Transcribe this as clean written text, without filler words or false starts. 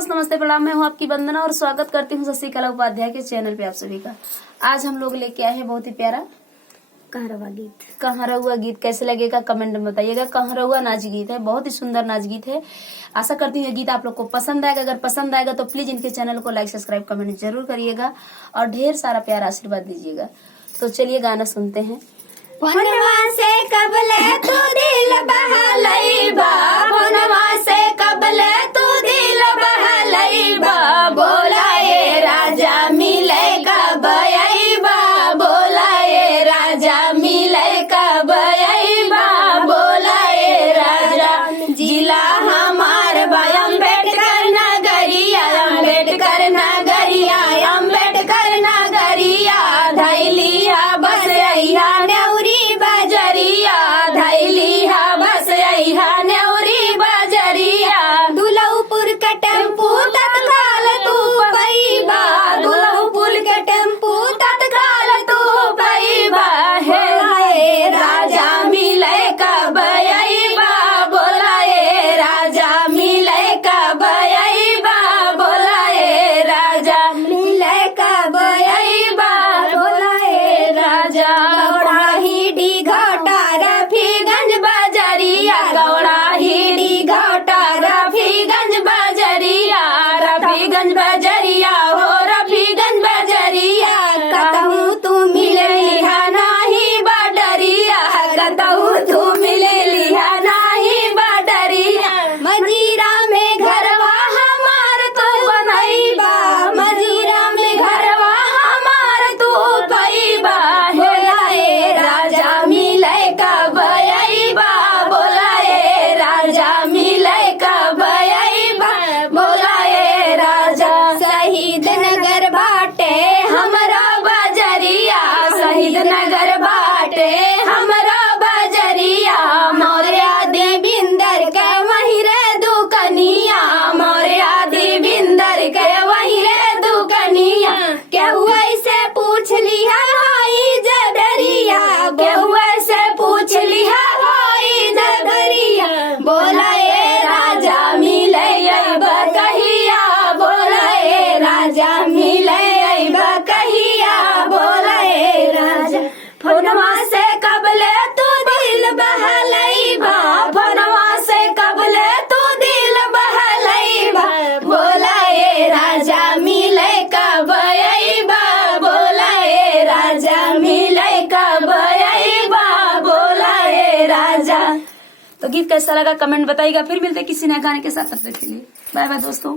दोस्त, नमस्ते, प्रणाम। मैं हूँ आपकी वंदना और स्वागत करती हूँ शशिकला उपाध्याय के चैनल पे आप सभी का। आज हम लोग लेके आए हैं बहुत ही प्यारा कहाँ रहुआ गीत। कैसे लगेगा कमेंट में बताइएगा। कहाँ रहुआ नाच गीत है, बहुत ही सुंदर नाच गीत है। आशा करती हूँ ये गीत आप लोग को पसंद आएगा। अगर पसंद आएगा तो प्लीज इनके चैनल को लाइक, सब्सक्राइब, कमेंट जरूर करिएगा और ढेर सारा प्यार आशीर्वाद दीजिएगा। तो चलिए गाना सुनते हैं। फोनवा से कबले तू दिल बहलैबा, फोनवा से कबले तू दिल बहलैबा, बोला ये राजा मिले कब अइबा, बोला ये राजा मिले कब अइबा, बोला ये राजा। जिला हमार बा अम्बेडकर नगरिया, अम्बेडकर नगरिया, अम्बेडकर नगरिया, धैलिया बस अइहा नेउरी बजरिया, धैलिया बस अइहा नेउरी बजरिया। दुलौपुर के टेम्पू तत्काल तू पैबा, दुलौपुर के टेम्पू तत्काल तू पैबा, हे राजा मिले कब अइबा, बोला ये राजा मिले कब अइबा, बोला ये राजा मिले कब अइबा, बोला ये राजा। गौड़ाही घाटा रफीगंज बजरिया, गौड़ाही घाटा रफीगंज बजरिया, रफीगंज बजरिया हो रफीगंज बजरिया। कतहु तू मिललिहा नाही बडरिया, कतहु तू मिललिहा नाही बडरिया। मजीरा में घरवा हमार तू बनैबा, मजीरा में घरवा हमार तू पैबा, बोला ये राजा मिले कब अइबा, बोला ये राजा मिले कब अइबा, बोला ये राजा। शहीद नगर बाटे हमरा बजरिया, शहीद नगर बाटे हमरा बजरिया, मोरिया देविंदर के वहीं रे दुकनिया, मोरिया देविंदर के वहीं रे दुकनिया। केहू ऐसे पूछ लिहा होई जदरिया, केहू ऐसे पूछ लिहा होई जदरिया, बोला ये राजा मिले अइबा कहिया, बोला ये राजा मिले अइबा कहिया, बोला ये राजा। फोनवा से कबले तू दिल बहलैबा, फोनवा से कबले तू दिल बहलैबा, बोला ये राजा मिले कब अइबा, बोला ये राजा मिले कब अइबा, बोला ये राजा। तो गीत कैसा लगा कमेंट बताइएगा। फिर मिलते हैं किसी नए गाने के साथ। तब तक के लिए बाय बाय दोस्तों।